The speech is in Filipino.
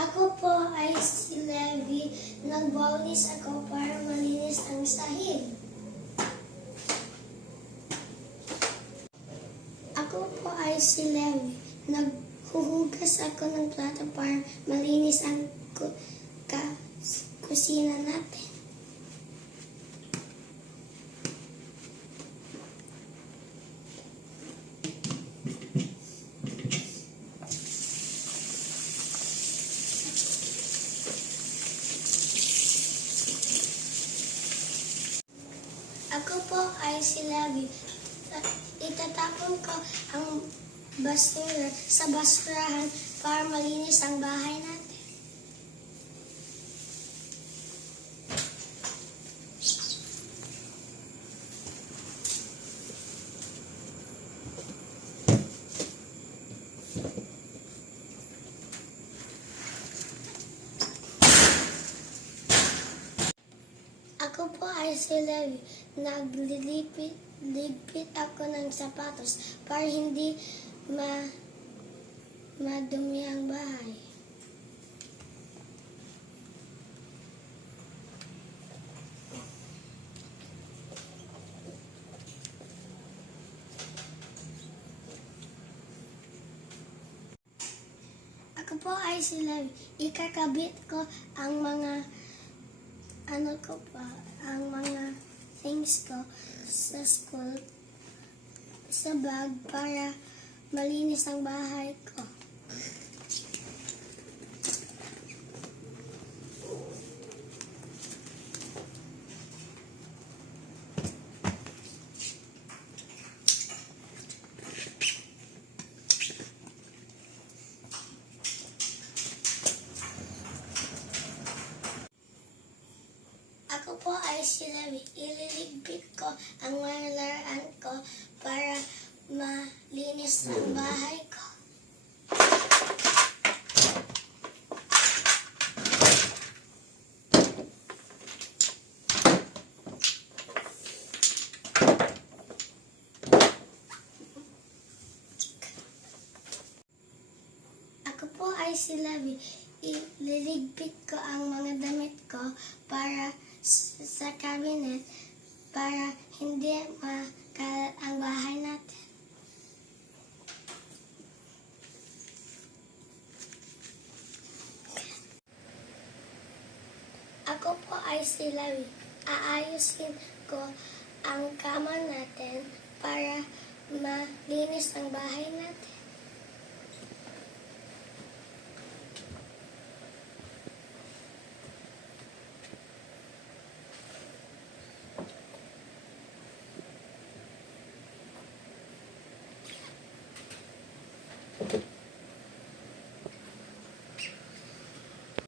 Ako po ay si Levi. Nagwawalis ako para malinis ang sahig. Ako po ay si Levi. Naghuhugas ako ng plato para malinis ang kusina natin. Ako po ay si Levi. Itatapon ko ang basura sa basurahan para malinis ang bahay natin. Ako po ay si Levi. Nagliligpit ako ng sapatos para hindi madumi ang bahay. Ako po ay si Levi. Ikakabit ko ang mga ang mga things ko sa school, sa bag para malinis ang bahay ko. Ako po ay si Levi. Ililigpit ko ang mga laruan ko para malinis ang bahay ko. Ako po ay si Levi. Ililigpit ko ang mga damit ko para sa cabinet para hindi makalat ang bahay natin. Ako po ay si Levi. Aayusin ko ang kama natin para malinis ang bahay natin. Okay.